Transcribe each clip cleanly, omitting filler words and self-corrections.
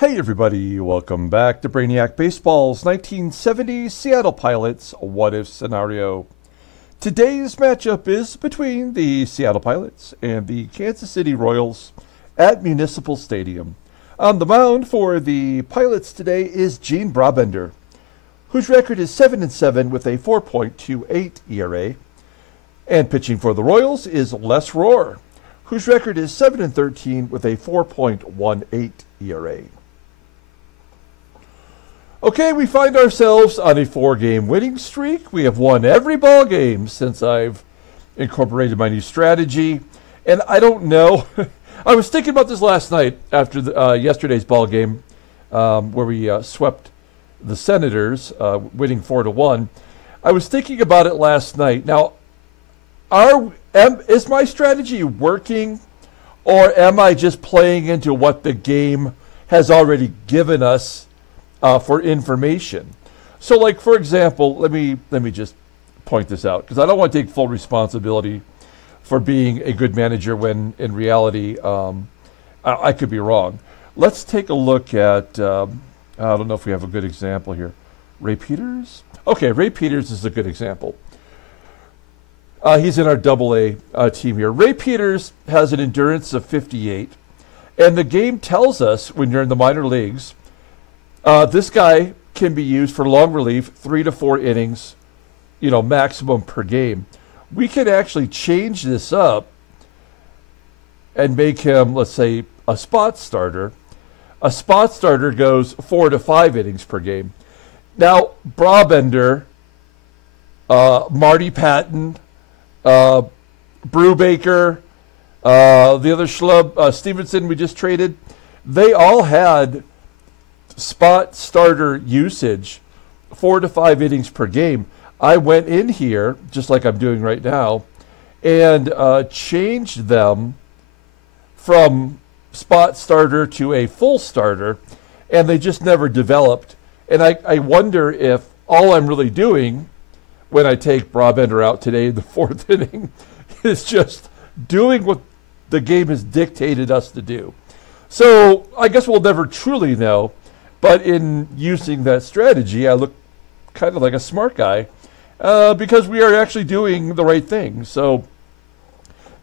Hey everybody, welcome back to Brainiac Baseball's 1970 Seattle Pilots What If Scenario. Today's matchup is between the Seattle Pilots and the Kansas City Royals at Municipal Stadium. On the mound for the Pilots today is Gene Brabender, whose record is 7-7 with a 4.28 ERA. And pitching for the Royals is Les Rohr, whose record is 7-13 with a 4.18 ERA. Okay, we find ourselves on a 4-game winning streak. We have won every ball game since I've incorporated my new strategy. And I don't know. I was thinking about this last night after yesterday's ball game where we swept the Senators, winning 4-1. I was thinking about it last night. Now, is my strategy working, or am I just playing into what the game has already given us for information? So, like, for example, let me just point this out, because I don't want to take full responsibility for being a good manager when in reality I could be wrong. Let's take a look at, I don't know if we have a good example here. Ray Peters? Okay, Ray Peters is a good example. He's in our AA team here. Ray Peters has an endurance of 58, and the game tells us when you're in the minor leagues, this guy can be used for long relief, 3 to 4 innings, maximum per game. We can actually change this up and make him, let's say, a spot starter. A spot starter goes 4 to 5 innings per game. Now, Brabender, Marty Patton, Brubaker, the other schlub, Stevenson we just traded, they all had spot starter usage, 4 to 5 innings per game. I went in here, just like I'm doing right now, and changed them from spot starter to a full starter, and they just never developed. And I wonder if all I'm really doing when I take Brabender out today in the 4th inning is just doing what the game has dictated us to do. So I guess we'll never truly know, but in using that strategy, I look kind of like a smart guy because we are actually doing the right thing. So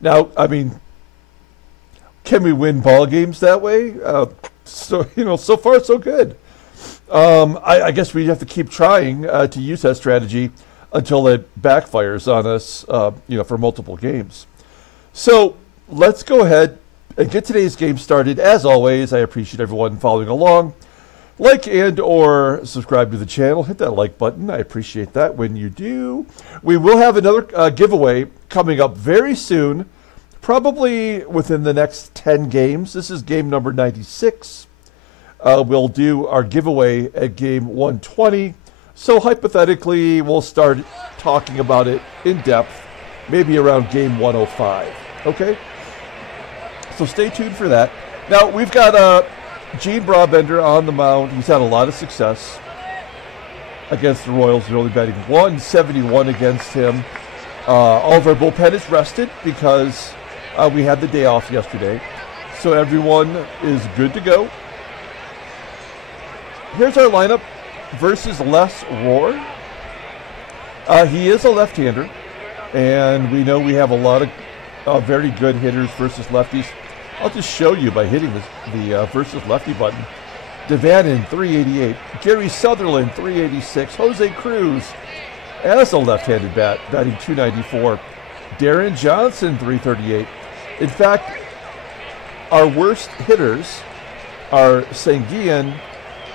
now, I mean, can we win ball games that way? So far so good. I guess we have to keep trying to use that strategy until it backfires on us, for multiple games. So let's go ahead and get today's game started. As always, I appreciate everyone following along. Like and or subscribe to the channel. Hit that like button. I appreciate that when you do. We will have another giveaway coming up very soon, probably within the next 10 games. This is game number 96. We'll do our giveaway at game 120. So hypothetically, we'll start talking about it in depth, maybe around game 105. Okay? So stay tuned for that. Now, we've got Gene Brabender on the mound. He's had a lot of success against the Royals. They're only batting 171 against him. All of our bullpen is rested because we had the day off yesterday. So everyone is good to go. Here's our lineup versus Les Rohr. He is a left-hander, and we know we have a lot of very good hitters versus lefties. I'll just show you by hitting the versus lefty button. DaVANON, 388. Gary Sutherland, 386. Jose CRUZ, as a left-handed bat, batting 294. Deron Johnson, 338. In fact, our worst hitters are SANGUILLEN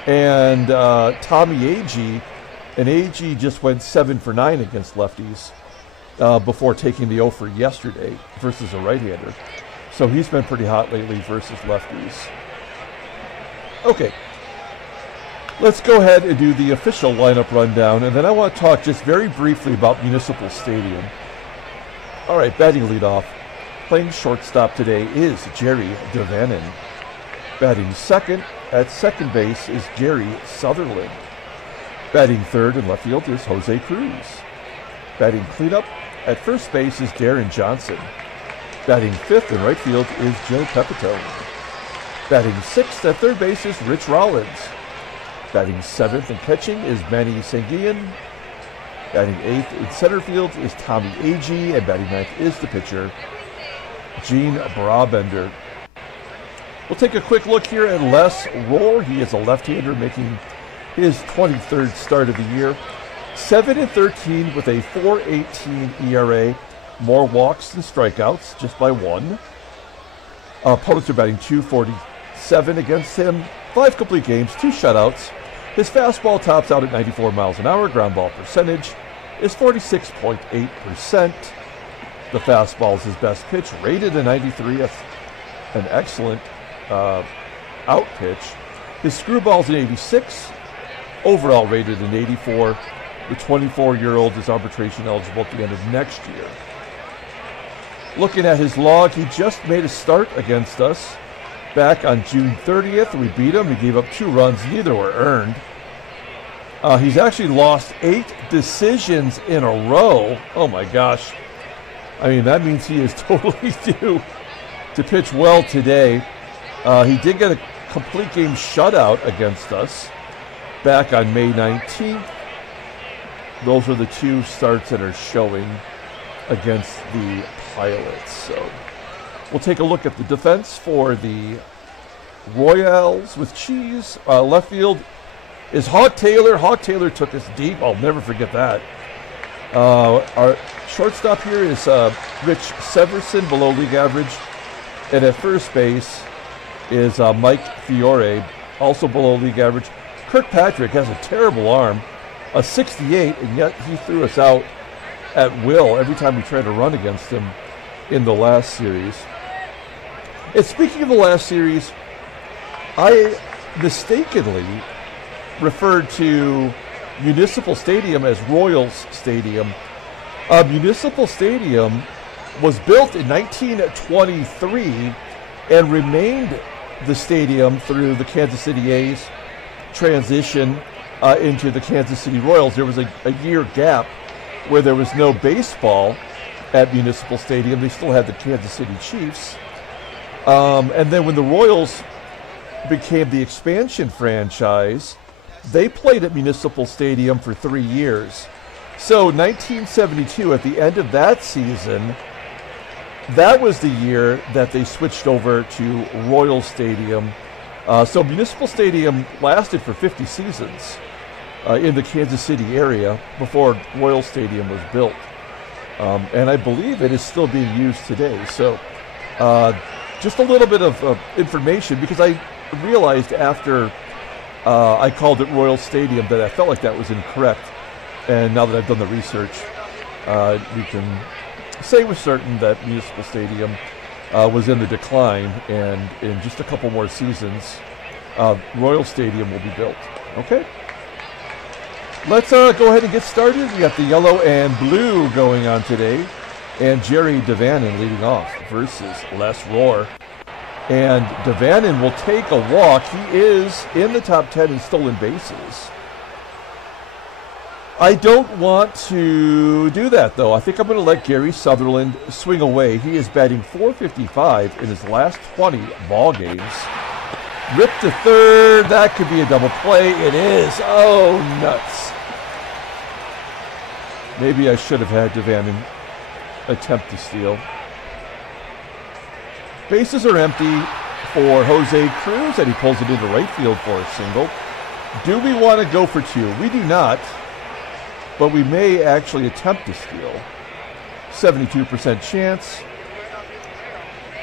and Tommie AGEE. And AGEE just went 7 for 9 against lefties before taking the 0 for yesterday versus a right-hander. So he's been pretty hot lately versus lefties. Okay, let's go ahead and do the official lineup rundown, and then I want to talk just very briefly about Municipal Stadium. All right, batting leadoff. Playing shortstop today is Jerry DaVANON. Batting second at second base is Gary Sutherland. Batting third in left field is Jose CRUZ. Batting cleanup at first base is Deron Johnson. Batting fifth in right field is Joe PEPITONE. Batting 6th at third base is Rich Rollins. Batting 7th and catching is Manny SANGUILLEN. Batting 8th in center field is Tommie AGEE, and batting 9th is the pitcher, Gene Brabender. We'll take a quick look here at Les Rohr. He is a left-hander making his 23rd start of the year. 7-13 with a 4.18 ERA. More walks than strikeouts, just by 1. Opponents are batting .247 against him. 5 complete games, 2 shutouts. His fastball tops out at 94 miles an hour. Ground ball percentage is 46.8%. The fastball is his best pitch, rated a 93, an excellent out pitch. His screwball's an 86, overall rated an 84. The 24-year-old is arbitration eligible at the end of next year. Looking at his log, he just made a start against us back on June 30th. We beat him. He gave up 2 runs. Neither were earned. He's actually lost 8 decisions in a row. Oh, my gosh. I mean, that means he is totally due to pitch well today. He did get a complete game shutout against us back on May 19th. Those are the 2 starts that are showing against the Pilots. So we'll take a look at the defense for the Royals with Cheese. Left field is Hawk Taylor. Hawk Taylor took us deep. I'll never forget that. Our shortstop here is Rich Severson, below league average. And at first base is Mike Fiore, also below league average. Kirkpatrick has a terrible arm, a 68, and yet he threw us out at will every time we tried to run against him in the last series. And speaking of the last series, I mistakenly referred to Municipal Stadium as Royals Stadium. Municipal Stadium was built in 1923 and remained the stadium through the Kansas City A's transition into the Kansas City Royals. There was a year gap where there was no baseball at Municipal Stadium. They still had the Kansas City Chiefs. And then when the Royals became the expansion franchise, they played at Municipal Stadium for 3 years. So 1972, at the end of that season, that was the year that they switched over to Royal Stadium. So Municipal Stadium lasted for 50 seasons in the Kansas City area before Royal Stadium was built. And I believe it is still being used today. So just a little bit of information, because I realized after I called it Royal Stadium that I felt like that was incorrect. And now that I've done the research, we can say with certain that Municipal Stadium was in the decline, and in just a couple more seasons, Royal Stadium will be built. Okay? Let's go ahead and get started. We got the yellow and blue going on today, and Jerry DaVANON leading off versus Les Rohr. And DaVANON will take a walk. He is in the top 10 in stolen bases. I don't want to do that, though. I think I'm going to let Gary Sutherland swing away. He is batting .455 in his last 20 ball games. Rip to third. That could be a double play. It is. Oh, nuts. Maybe I should have had DaVANON attempt to steal. Bases are empty for Jose CRUZ, and he pulls it into right field for a single. Do we want to go for 2? We do not, but we may actually attempt to steal. 72% chance.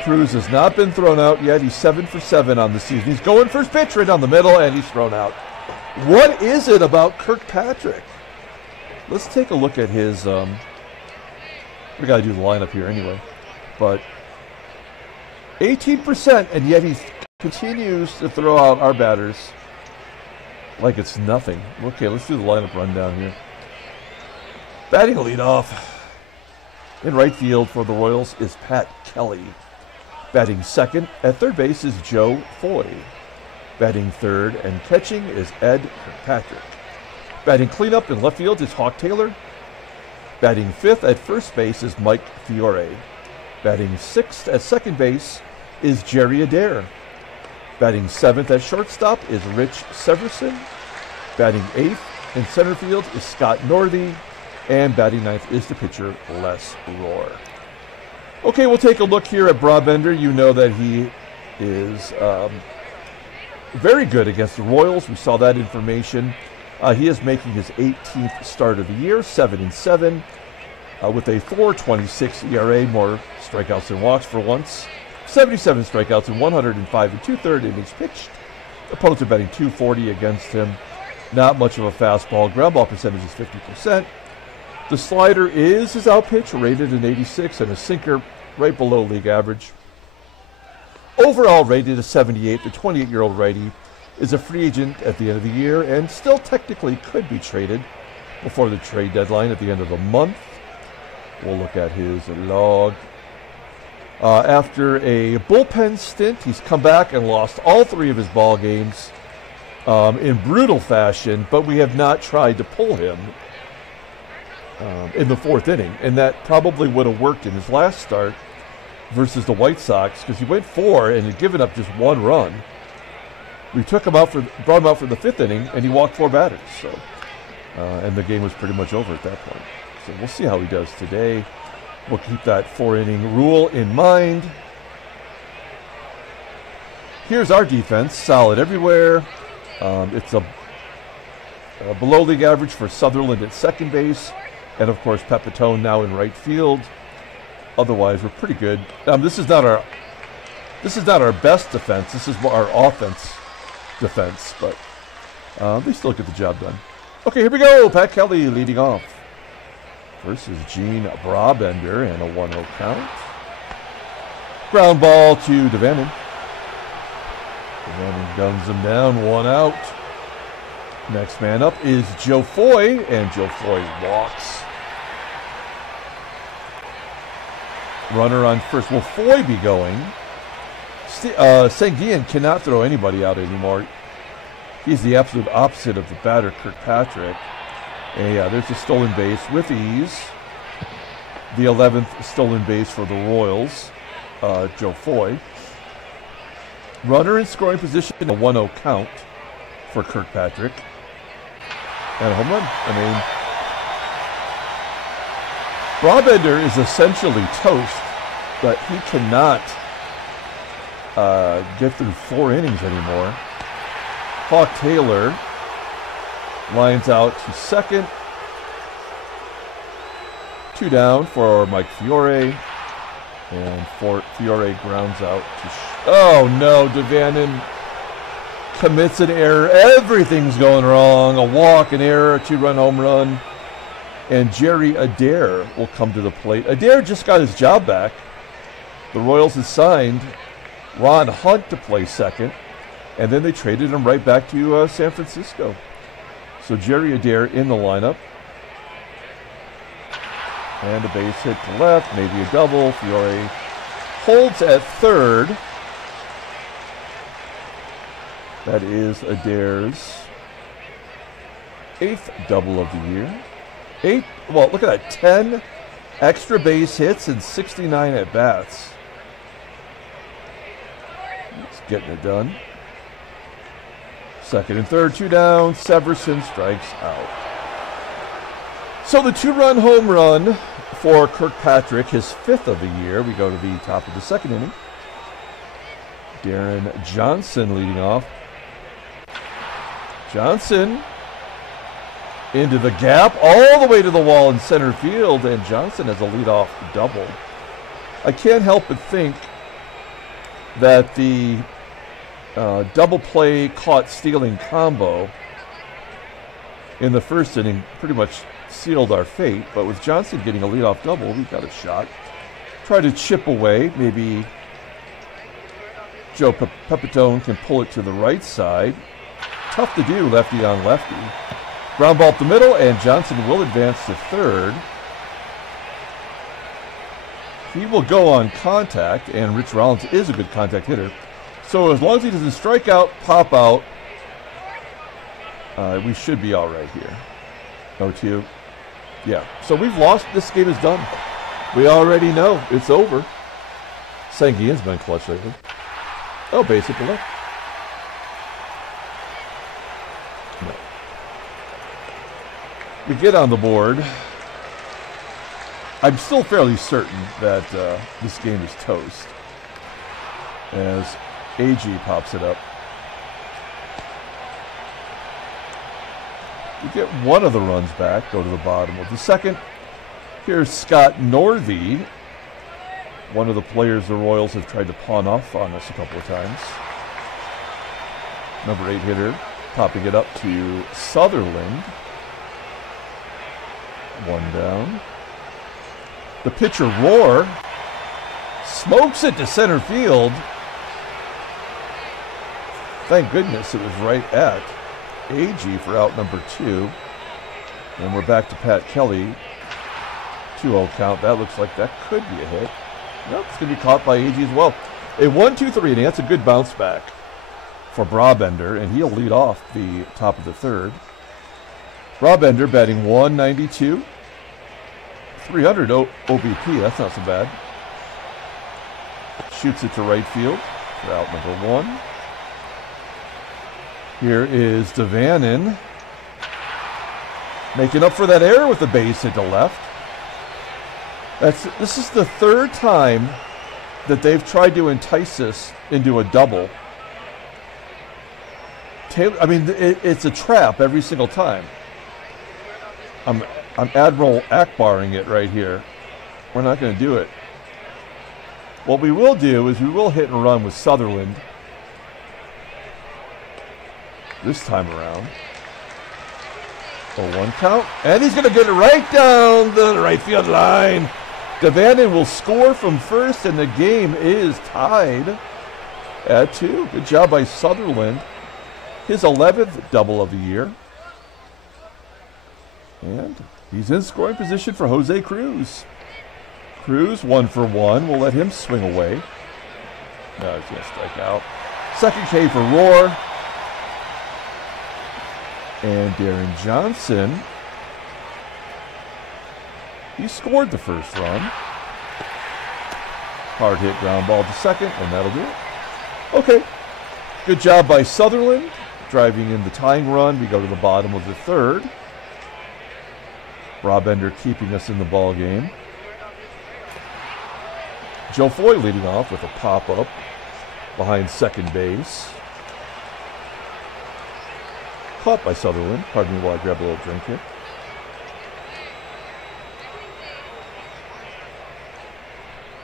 CRUZ has not been thrown out yet. He's 7 for 7 on the season. He's going first pitch right down the middle, and he's thrown out. What is it about Kirkpatrick? Let's take a look at his, we got to do the lineup here anyway, but 18%, and yet he continues to throw out our batters like it's nothing. Okay, let's do the lineup rundown here. Batting leadoff in right field for the Royals is Pat Kelly. Batting second at third base is Joe Foy. Batting third and catching is Ed Kirkpatrick. Batting cleanup in left field is Hawk Taylor. Batting fifth at first base is Mike Fiore. Batting sixth at second base is Jerry ADAIR. Batting 7th at shortstop is Rich Severson. Batting 8th in center field is Scott Northey. And batting 9th is the pitcher, Les Rohr. Okay, we'll take a look here at Brabender. You know that he is very good against the Royals. We saw that information. He is making his 18th start of the year, 7-7, with a 4.26 ERA, more strikeouts than walks for once. 77 strikeouts and 105 2/3 innings pitched. Opponents are batting .240 against him. Not much of a fastball. Ground ball percentage is 50%. The slider is his out pitch, rated an 86, and a sinker right below league average. Overall rated a 78. The 28-year-old righty is a free agent at the end of the year and still technically could be traded before the trade deadline at the end of the month. We'll look at his log. After a bullpen stint, he's come back and lost all 3 of his ball games in brutal fashion, but we have not tried to pull him in the 4th inning, and that probably would have worked in his last start versus the White Sox, because he went 4 and had given up just 1 run. We took him out brought him out for the 5th inning, and he walked 4 batters. So, and the game was pretty much over at that point. So we'll see how he does today. We'll keep that 4-inning rule in mind. Here's our defense, solid everywhere. It's a below league average for Sutherland at second base, and of course PEPITONE now in right field. Otherwise, we're pretty good. This is not our best defense. This is our offense defense, but they still get the job done. Okay, here we go. Pat Kelly leading off versus Gene Brabender, and a 1-0 count. Ground ball to DaVANON. DaVANON guns him down, 1 out. Next man up is Joe Foy, and Joe Foy walks. Runner on first. Will Foy be going? SANGUILLEN cannot throw anybody out anymore. He's the absolute opposite of the batter, KIRKPATRICK. And yeah, there's a stolen base with ease. The 11th stolen base for the Royals, Joe Foy. Runner in scoring position, a 1-0 count for KIRKPATRICK. And a home run. Brabender is essentially toast, but he cannot get through 4 innings anymore. Hawk Taylor lines out to second. 2 down for Mike FIORE. And FIORE grounds out to... oh no, DaVANON commits an error. Everything's going wrong. A walk, an error, a 2-run home run. And Jerry ADAIR will come to the plate. ADAIR just got his job back. The Royals had signed Ron Hunt to play second, and then they traded him right back to San Francisco. So Jerry ADAIR in the lineup. And a base hit to left, maybe a double. FIORE holds at third. That is ADAIR's 8th double of the year. Well, look at that, 10 extra base hits and 69 at-bats. He's getting it done. Second and third, 2 down. Severson strikes out. So the 2-run home run for KIRKPATRICK, his 5th of the year. We go to the top of the 2nd inning. Deron Johnson leading off. Johnson into the gap, all the way to the wall in center field, and Johnson has a leadoff double. I can't help but think that the double play caught stealing combo in the 1st inning pretty much sealed our fate, but with Johnson getting a leadoff double, we got a shot. Try to chip away, maybe Joe PEPITONE can pull it to the right side. Tough to do, lefty on lefty. Ground ball up the middle, and Johnson will advance to third. He will go on contact, and Rich Rollins is a good contact hitter. So as long as he doesn't strike out, pop out, we should be all right here. 0-2. Yeah, so we've lost. This game is done. We already know it's over. SANGUILLEN's been clutch lately. Oh, base hit to left. No. We get on the board. I'm still fairly certain that this game is toast, as AGEE pops it up. We get one of the runs back, go to the bottom of the second. Here's Scott Northey, one of the players the Royals have tried to pawn off on us a couple of times. Number 8 hitter, popping it up to Sutherland. One down. The pitcher, Rohr, smokes it to center field. Thank goodness it was right at AGEE for out number 2. And we're back to Pat Kelly. 2-0 count. That looks like that could be a hit. Nope, it's going to be caught by AGEE as well. A 1-2-3 inning. That's a good bounce back for Brabender, and he'll lead off the top of the third. Brabender batting 192. 300 OBP. That's not so bad. Shoots it to right field for out number 1. Here is DaVANON making up for that error with the base hit to left. This is the third time that they've tried to entice us into a double. I mean, it's a trap every single time. I'm Admiral Akbaring it right here. We're not going to do it. What we will do is we will hit and run with Sutherland this time around. 0-1 count. And he's going to get it right down the right field line. DaVANON will score from first, and the game is tied at 2. Good job by Sutherland. His 11th double of the year. And he's in scoring position for Jose CRUZ. CRUZ 1 for 1. We'll let him swing away. No, he's going to strike out. Second K for Rohr. And Deron Johnson, he scored the first run. Hard hit ground ball to second, and that'll do it. Okay, good job by Sutherland, driving in the tying run. We go to the bottom of the third. Brabender keeping us in the ball game. Joe Foy leading off with a pop-up behind second base. Caught by Sutherland. Pardon me while I grab a little drink here.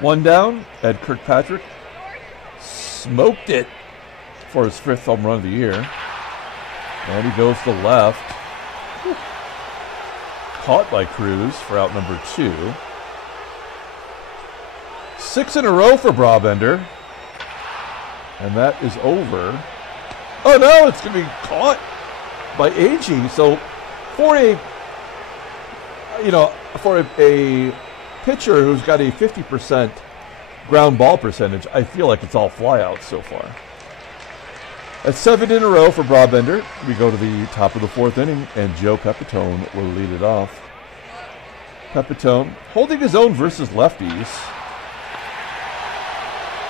One down. Ed Kirkpatrick smoked it for his 5th home run of the year. And he goes to the left. Whew. Caught by CRUZ for out number 2. 6 in a row for Brabender. And that is over. Oh no, it's going to be caught by AGEE. So for a pitcher who's got a 50% ground ball percentage, I feel like it's all flyouts so far. At 7 in a row for Brabender, we go to the top of the 4th inning, and Joe PEPITONE will lead it off. PEPITONE holding his own versus lefties.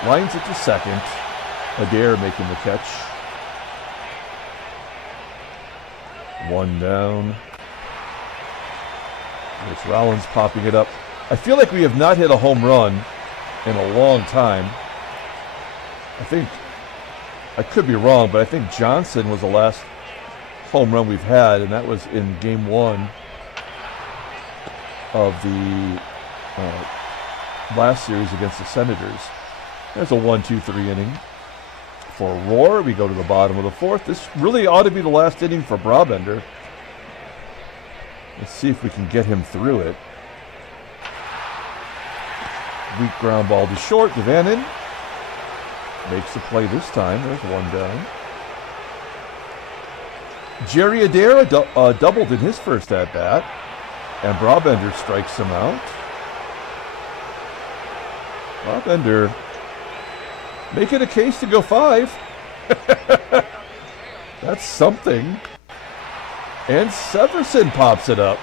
Lines it to second. ADAIR making the catch. One down. There's Rollins popping it up. I feel like we have not hit a home run in a long time. I think, I could be wrong, but I think Johnson was the last home run we've had, and that was in game 1 of the last series against the Senators. There's a 1-2-3 inning for Rohr. We go to the bottom of the 4th. This really ought to be the last inning for Brabender. Let's see if we can get him through it. Weak ground ball to short. DaVANON makes the play this time. There's one down. Jerry ADAIR doubled in his first at-bat, and Brabender strikes him out. Brabender making a case to go 5. That's something. And Severson pops it up.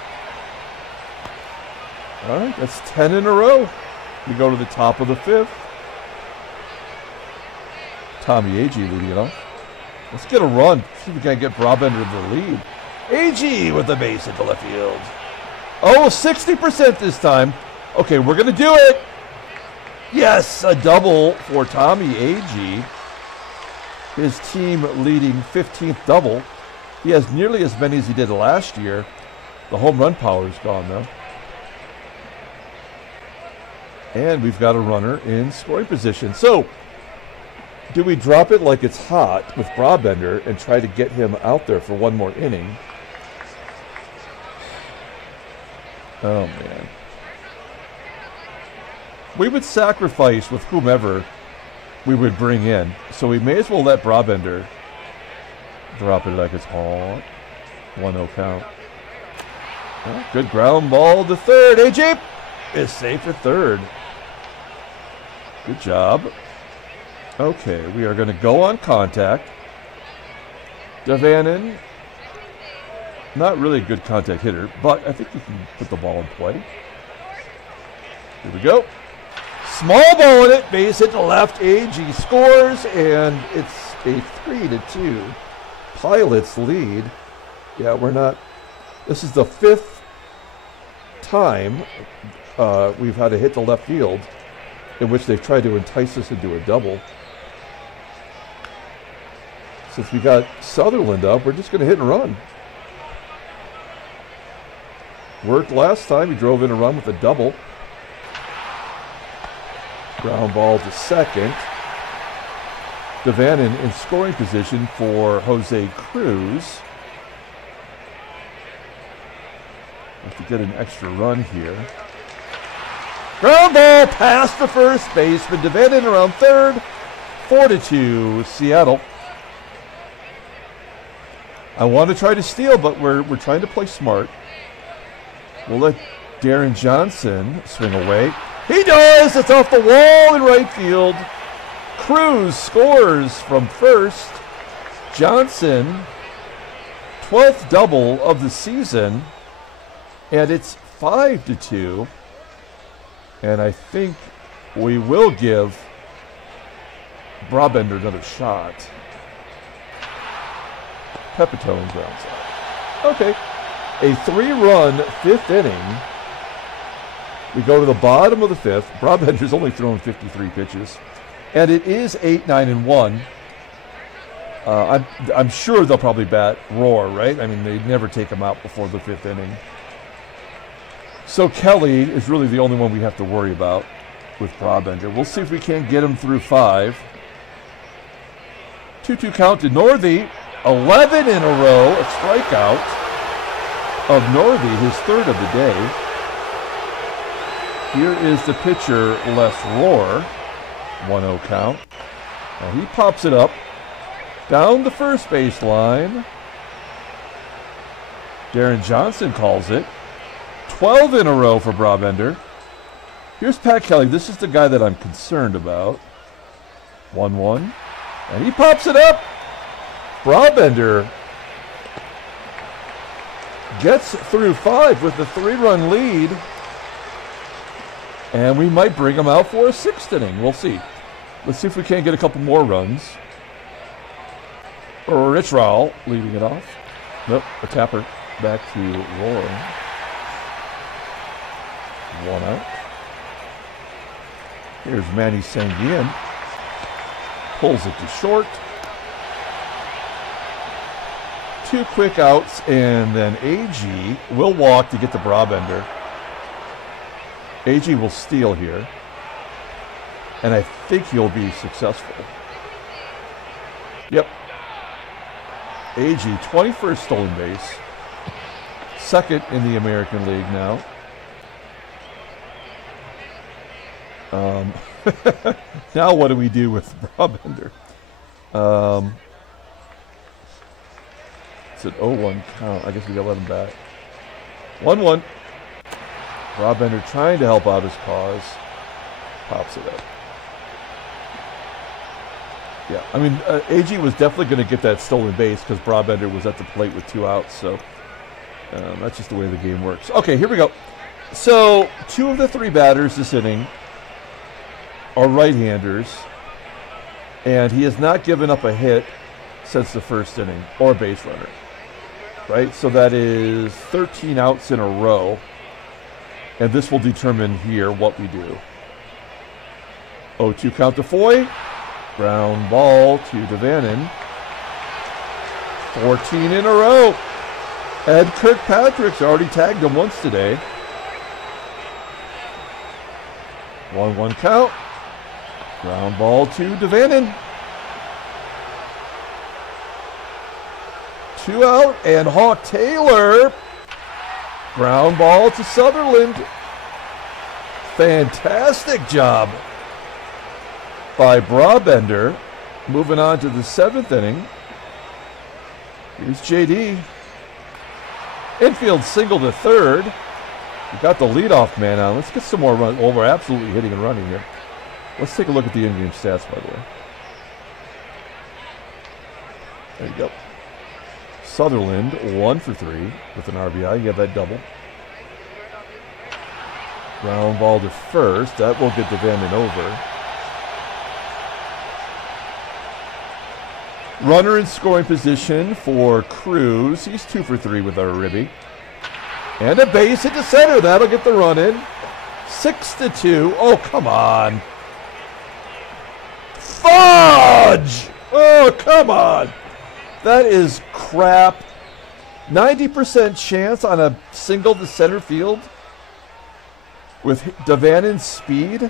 All right, that's 10 in a row. We go to the top of the 5th. Tommie AGEE leading it off. Let's get a run. See if we can get Brabender the lead. AGEE with the base into left field. Oh, 60% this time. Okay, we're going to do it. Yes, a double for Tommie AGEE. His team leading 15th double. He has nearly as many as he did last year. The home run power is gone, though. And we've got a runner in scoring position. So, do we drop it like it's hot with Brabender and try to get him out there for one more inning? Oh, man. We would sacrifice with whomever we would bring in. So we may as well let Brabender drop it like it's hot. 1-0 count. Oh, good ground ball to third. AGEE is safe for third. Good job. Okay, we are going to go on contact. DaVANON, not really a good contact hitter, but I think he can put the ball in play. Here we go. Small ball in it, base hit to left. AGEE scores, and it's a 3-2. Pilots lead. Yeah, we're not. This is the 5th time we've had a hit to left field in which they've tried to entice us into a double. Since we got Sutherland up, we're just going to hit and run. Worked last time. He drove in a run with a double. Ground ball to second. DaVANON in scoring position for Jose CRUZ. Have to get an extra run here. Ground ball past the first baseman. DaVANON around third. 4-2 Seattle. I want to try to steal, but we're trying to play smart. We'll let Deron Johnson swing away. He does! It's off the wall in right field. CRUZ scores from first. Johnson, 12th double of the season. And it's 5-2. And I think we will give Brabender another shot. PEPITONE grounds out. Okay. A 3-run 5th inning. We go to the bottom of the 5th. Brabender's only thrown 53 pitches. And it is 8-9-1. I'm sure they'll probably bat Rohr, right? I mean, they'd never take him out before the 5th inning. So Kelly is really the only one we have to worry about with Brabender. We'll see if we can't get him through 5. 2-2 count to Northey. 11 in a row, a strikeout of Northey, his 3rd of the day. Here is the pitcher, Les Rohr. 1-0 count. Now he pops it up down the first base line. Deron Johnson calls it. 12 in a row for Brabender. Here's Pat Kelly. This is the guy that I'm concerned about. 1-1. And he pops it up. Brabender gets through 5 with the 3-run lead. And we might bring him out for a 6th inning. We'll see. Let's see if we can't get a couple more runs. Rich Rowell leading it off. Nope, a tapper back to Rohr. 1 out. Here's Manny SANGUILLEN. Pulls it to short. 2 quick outs, and then AGEE will walk to get the Brabender. AGEE will steal here, and I think he'll be successful. Yep. AGEE, 21st stolen base. 2nd in the American League now. Now what do we do with Brabender? It's an 0-1 count. I guess we gotta let him back. 1-1. Brabender trying to help out his cause. Pops it up. Yeah, I mean, AGEE was definitely going to get that stolen base because Brabender was at the plate with 2 outs. So that's just the way the game works. Okay, here we go. So 2 of the 3 batters this inning are right-handers. And he has not given up a hit since the first inning, or base runner. Right? So that is 13 outs in a row. And this will determine here what we do. 0-2 count to Foy. Ground ball to DaVANON. 14 in a row. And Kirkpatrick's already tagged him once today. 1-1 count. Ground ball to DaVANON. 2 out, and Hawk Taylor. Ground ball to Sutherland. Fantastic job by Brabender. Moving on to the 7th inning. Here's JD. Infield single to third. We got the leadoff man on. Let's get some more runs. Oh, we're absolutely hitting and running here. Let's take a look at the in-game stats, by the way. There you go. Sutherland, 1 for 3 with an RBI. You have that double. Ground ball to first. That will get DaVANON over. Runner in scoring position for CRUZ. He's 2 for 3 with our ribby. And a base hit to center. That'll get the run in. 6-2. Oh, come on. Fudge! Oh, come on. That is crap. 90% chance on a single to center field with DaVANON's speed.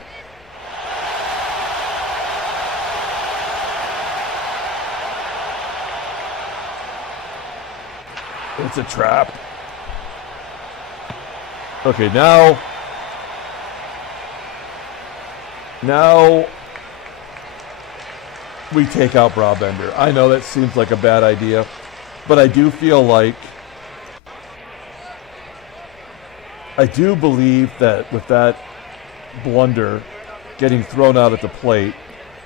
It's a trap. Okay, now we take out Brabender. I know that seems like a bad idea, but I do feel like, I do believe that with that blunder getting thrown out at the plate,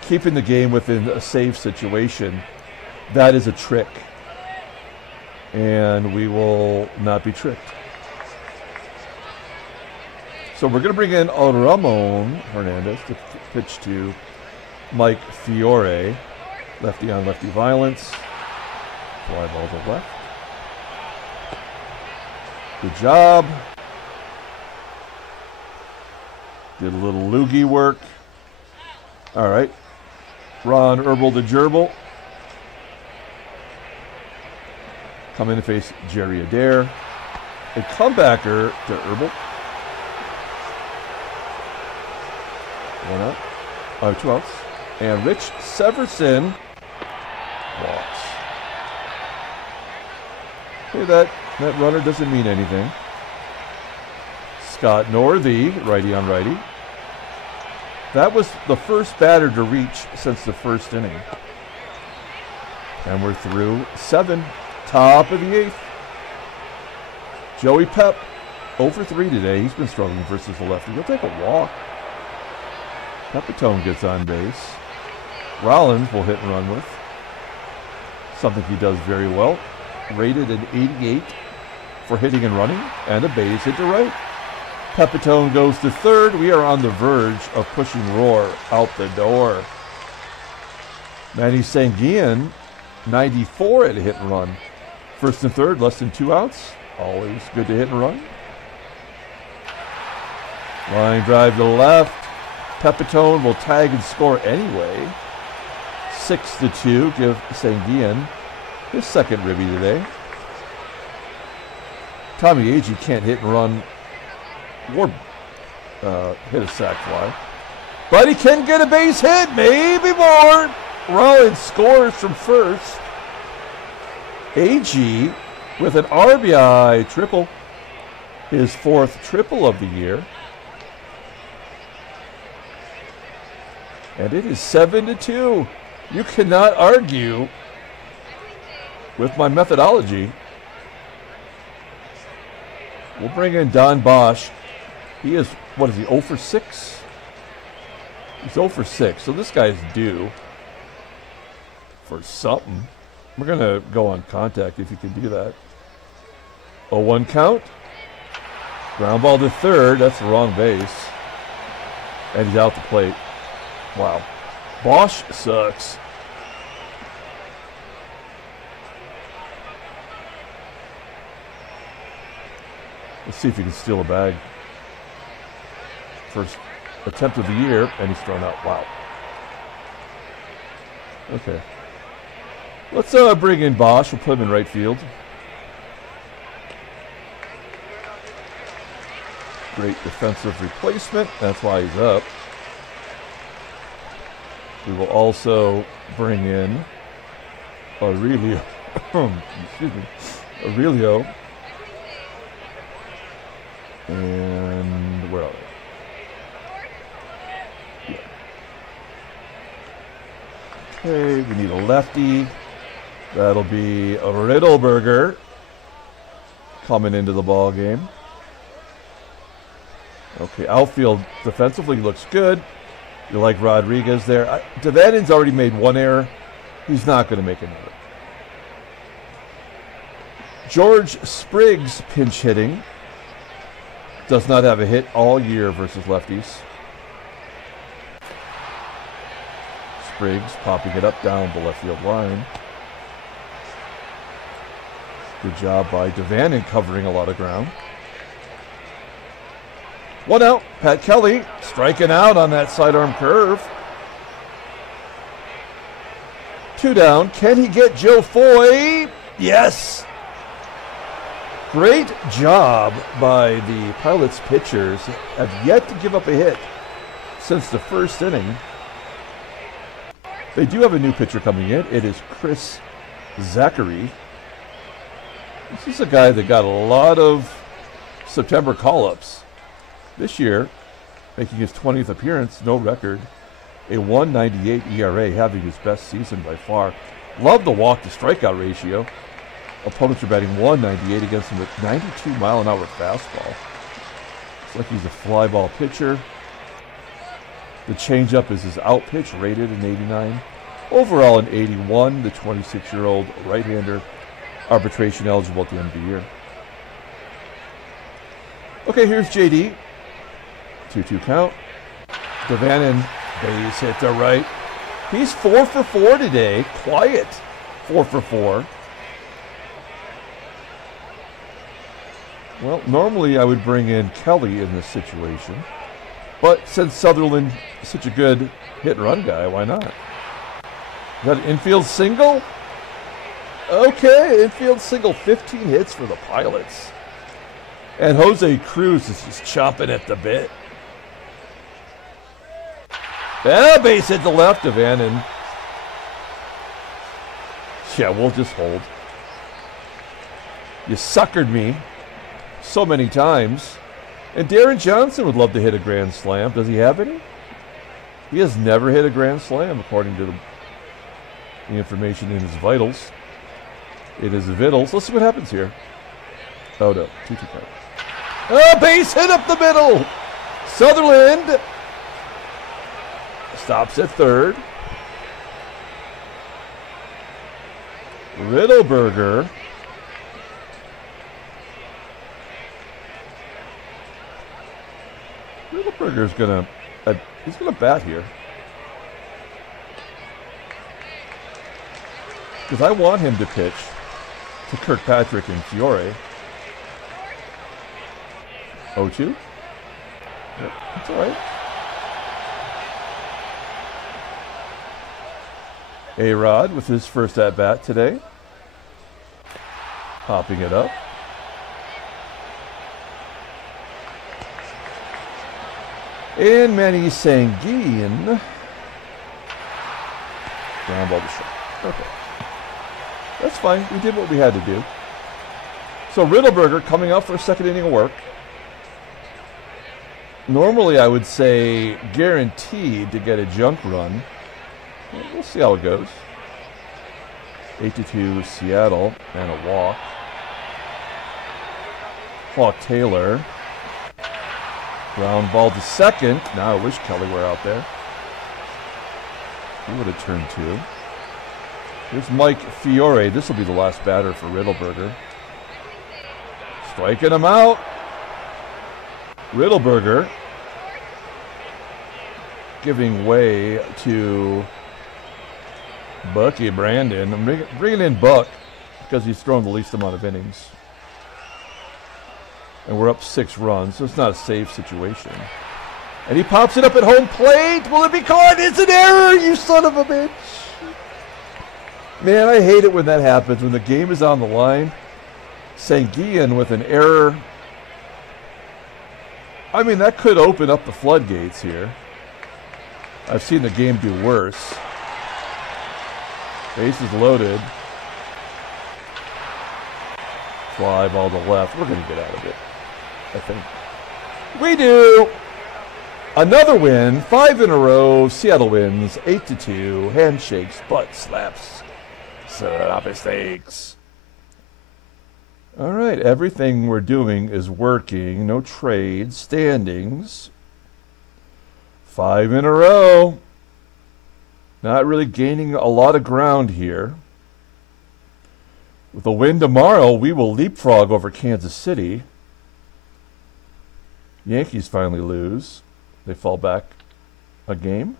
keeping the game within a safe situation, that is a trick. And we will not be tricked. So we're going to bring in Ramon Hernandez to pitch to Mike Fiore. Lefty on lefty violence. Fly ball to left. Good job. Did a little loogie work. All right. Ron Herbal to Gerbil. Come in to face Jerry Adair. A comebacker to Herbal. 1 out. 2 outs. And Rich Severson walks. Okay, that runner doesn't mean anything. Scott Northey, righty on righty. That was the first batter to reach since the first inning. And we're through 7. Top of the 8th. Joey Pep, 0 for 3 today. He's been struggling versus the lefty. He'll take a walk. PEPITONE gets on base. Rollins will hit and run with. Something he does very well. Rated an 88 for hitting and running. And a base hit to right. PEPITONE goes to third. We are on the verge of pushing Rohr out the door. Manny Sanguillen, 94 at a hit and run. First and third, less than 2 outs. Always good to hit and run. Line drive to the left. PEPITONE will tag and score anyway. 6-2. Give Sanguillen his second ribby today. Tommie AGEE can't hit and run or hit a sac fly. But he can get a base hit. Maybe more. Rollins scores from first. AGEE with an RBI triple. His 4th triple of the year. And it is 7-2. You cannot argue with my methodology. We'll bring in Don Bosch. He is, what is he, 0 for 6? He's 0 for 6, so this guy is due for something. We're going to go on contact if you can do that. 0-1 count. Ground ball to third. That's the wrong base. And he's out the plate. Wow. Bosch sucks. Let's see if he can steal a bag. First attempt of the year, and he's thrown out. Wow. Okay. Let's bring in Bosch. We'll put him in right field. Great defensive replacement. That's why he's up. We will also bring in Aurelio. Excuse me. Aurelio. And where are they? Yeah. Okay, we need a lefty. That'll be a Riddleberger coming into the ball game. Okay, outfield defensively looks good. You like Rodriguez there. DaVANON's already made one error. He's not going to make another. George Spriggs pinch hitting. Does not have a hit all year versus lefties. Spriggs popping it up down the left field line. Good job by DaVANON covering a lot of ground. One out. Pat Kelly striking out on that sidearm curve. Two down. Can he get Joe Foy? Yes. Great job by the Pilots pitchers. Have yet to give up a hit since the first inning. They do have a new pitcher coming in. It is Chris Zachary. This is a guy that got a lot of September call-ups. This year, making his 20th appearance, no record, a 1.98 ERA, having his best season by far. Love the walk-to-strikeout ratio. Opponents are batting 198 against him with 92-mile-an-hour fastball. It's like he's a fly ball pitcher. The changeup is his out pitch, rated an 89. Overall an 81, the 26-year-old right-hander, arbitration eligible at the end of the year. Okay, here's JD. 2-2 count. DaVANON, base hit to right. He's 4 for 4 today. Quiet. 4 for 4. Well, normally I would bring in Kelly in this situation. But since Sutherland is such a good hit-and-run guy, why not? Got an infield single? Okay, infield single. 15 hits for the Pilots. And Jose Cruz is just chomping at the bit. Yeah, base hit to left of DaVANON. Yeah, we'll just hold. You suckered me so many times. And Deron Johnson would love to hit a grand slam. Does he have any? He has never hit a grand slam, according to the information in his vitals. It is Vittles. Let's see what happens here. Oh, no. 2-2 count. Oh, base hit up the middle. Sutherland stops at third. Riddleberger. Riddleberger's he's gonna bat here. Because I want him to pitch to Kirkpatrick and FIORE. 0-2? Yep, that's all right. A-Rod with his first at-bat today. Popping it up. And Manny SANGUILLEN. Ground ball to short. Okay. That's fine. We did what we had to do. So Riddleberger coming up for a second inning of work. Normally I would say guaranteed to get a junk run. We'll see how it goes. 8-2 Seattle and a walk. Hawk Taylor. Ground ball to second. Now I wish Kelly were out there. He would have turned two. Here's Mike FIORE. This will be the last batter for Riddleberger. Striking him out. Riddleberger giving way to Bucky Brandon. I'm bringing in Buck because he's thrown the least amount of innings. And we're up 6 runs, so it's not a safe situation. And he pops it up at home plate. Will it be caught? It's an error, you son of a bitch. Man, I hate it when that happens, when the game is on the line. SANGUILLEN with an error. I mean, that could open up the floodgates here. I've seen the game do worse. Bases loaded. Fly ball to left. We're going to get out of it, I think. We do. Another win. 5 in a row. Seattle wins 8-2. Handshakes, butt slaps, sloppy steaks. All right, everything we're doing is working. No trades, standings. 5 in a row. Not really gaining a lot of ground here. With a win tomorrow, we will leapfrog over Kansas City. Yankees finally lose. They fall back a game.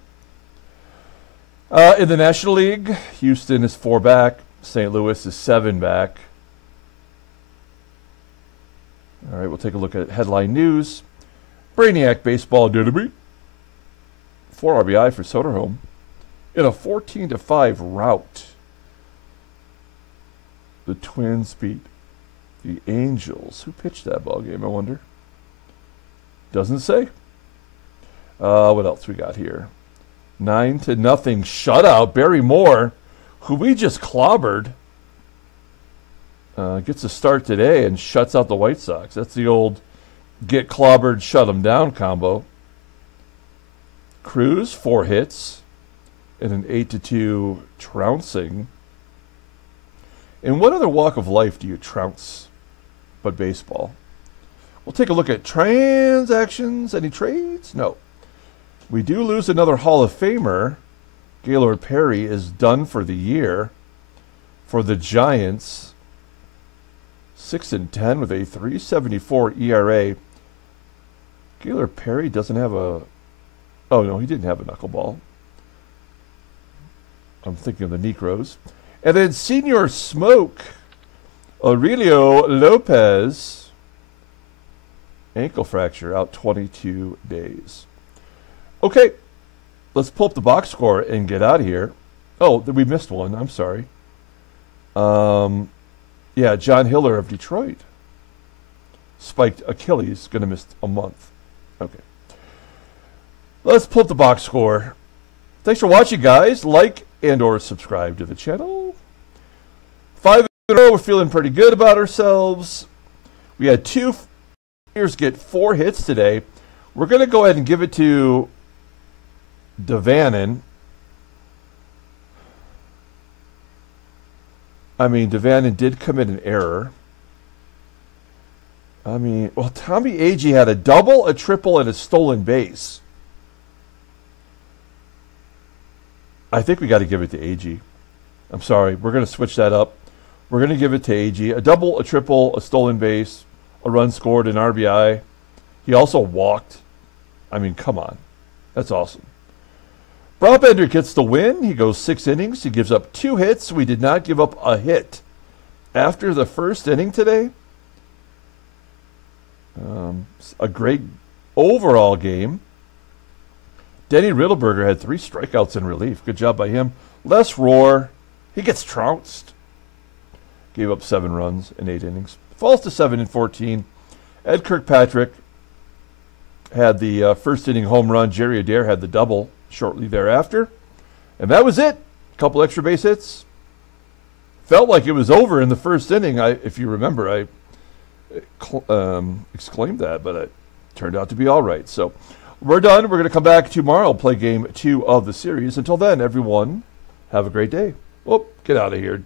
In the National League, Houston is 4 back. St. Louis is 7 back. All right, we'll take a look at headline news. Brainiac baseball derby. 4 RBI for Soderholm in a 14-5 rout. The Twins beat the Angels. Who pitched that ball game, I wonder? Doesn't say. What else we got here? 9-0 shutout. Barry Moore, who we just clobbered, gets a start today and shuts out the White Sox. That's the old get clobbered, shut them down combo. CRUZ, 4 hits in an 8-2 trouncing. In what other walk of life do you trounce but baseball? We'll take a look at transactions. Any trades? No. We do lose another Hall of Famer. Gaylord Perry is done for the year for the Giants. 6-10 with a 3.74 ERA. Gaylord Perry doesn't have a... Oh, no, he didn't have a knuckleball. I'm thinking of the Necros. And then Senior Smoke, Aurelio Lopez, ankle fracture, out 22 days. Okay, let's pull up the box score and get out of here. Oh, we missed one. I'm sorry. Yeah, John Hiller of Detroit. Spiked Achilles, going to miss a month. Okay. Let's pull up the box score. Thanks for watching, guys. Like and or subscribe to the channel. 5 in a row. We're feeling pretty good about ourselves. We had 2 players get 4 hits today. We're going to go ahead and give it to DaVANON. I mean, DaVANON did commit an error. I mean, well, Tommie AGEE had a double, a triple, and a stolen base. I think we got to give it to AGEE. I'm sorry. We're going to switch that up. We're going to give it to AGEE. A double, a triple, a stolen base, a run scored, an RBI. He also walked. I mean, come on. That's awesome. Brabender gets the win. He goes 6 innings. He gives up 2 hits. We did not give up a hit after the first inning today. A great overall game. Denny Riddleberger had 3 strikeouts in relief. Good job by him. Les Rohr, he gets trounced. Gave up 7 runs in 8 innings. Falls to 7-14. Ed Kirkpatrick had the first inning home run. Jerry Adair had the double shortly thereafter. And that was it. A couple extra base hits. Felt like it was over in the first inning. If you remember, I exclaimed that, but it turned out to be all right. So we're done. We're going to come back tomorrow, play game 2 of the series. Until then, everyone, have a great day. Oh, get out of here.